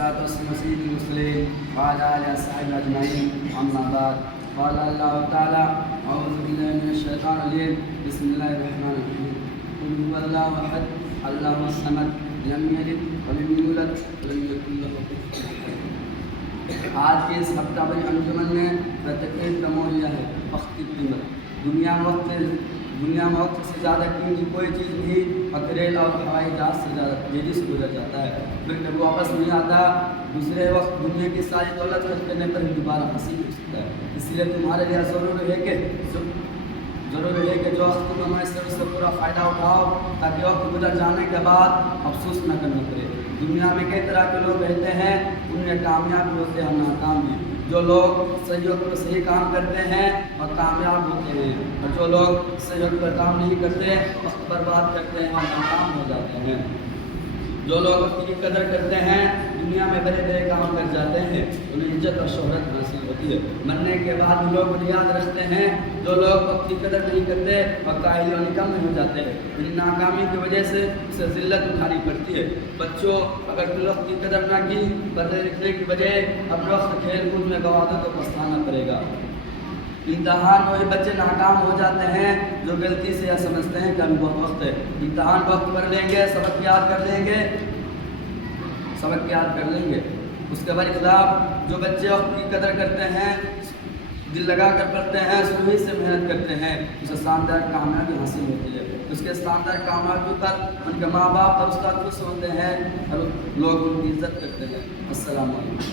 والصلاة والسلام على سيد المرسلين وعلى آله وصحبه أجمعين أما بعد قال الله تعالى أعوذ بالله من الشيطان الرجيم بسم الله الرحمن الرحيم قل هو الله أحد الله الصمد لم يلد ولم يولد ولم يكن له كفوا أحد. آج کے اس ہفتہ بھری انجمن میں تقریر کا موضوع ہے وقت کی قیمت. دنیا میں وقت سے زیادہ قیمتی کوئی چیز نہیں اور ریل اور ہوائی جہاز سے زیادہ تیزی سے گزر جاتا ہے، پھر کبھی واپس نہیں آتا. دوسرے وقت دنیا کی ساری دولت خرچ کرنے پر ہی دوبارہ حاصل ہو سکتا ہے. اس لیے تمہارے لیے ضروری ہے کہ جو وقت تم ہمیں اس سے پورا فائدہ اٹھاؤ تاکہ وقت گزر جانے کے بعد افسوس نہ کرنا پڑے. دنیا میں کئی طرح کے لوگ رہتے ہیں، ان میں کامیاب بھی ہوتے ہیں ناکام بھی. جو لوگ صحیح وقت پر صحیح کام کرتے ہیں اور کامیاب ہوتے ہیں، اور جو لوگ صحیح وقت پر کام نہیں کرتے وقت برباد کرتے ہیں اور ناکام ہو جاتے ہیں. جو لوگ وقت کی قدر کرتے ہیں دنیا میں بڑے بڑے کام کر جاتے ہیں، انہیں عزت اور شہرت حاصل ہوتی ہے. مرنے کے بعد بھی لوگ انہیں یاد رکھتے ہیں. جو لوگ وقت کی قدر نہیں کرتے اور کاہل و نکم ہو جاتے ہیں، انہیں ناکامی کی وجہ سے اسے ذلت اٹھانی پڑتی ہے. بچوں، اگر تم وقت کی قدر نہ کی، پڑھنے لکھنے کی وجہ اپنے وقت کھیل کود میں گوا دو تو پچھتانا پڑے گا. امتحان میں وہی بچے ناکام ہو جاتے ہیں جو غلطی سے یہ سمجھتے ہیں کہ ابھی بہت وقت ہے. امتحان وقت پڑھ لیں گے، سبق یاد کر لیں گے. اس کے برخلاف جو بچے وقت کی قدر کرتے ہیں، دل لگا کر پڑھتے ہیں، صبح سے محنت کرتے ہیں، اسے شاندار کامیابی حاصل ہوتی ہے. اس کے شاندار کامیابی پر ان کے ماں باپ اور استاد خوش ہوتے ہیں اور لوگ ان کی عزت کرتے ہیں. السلام علیکم.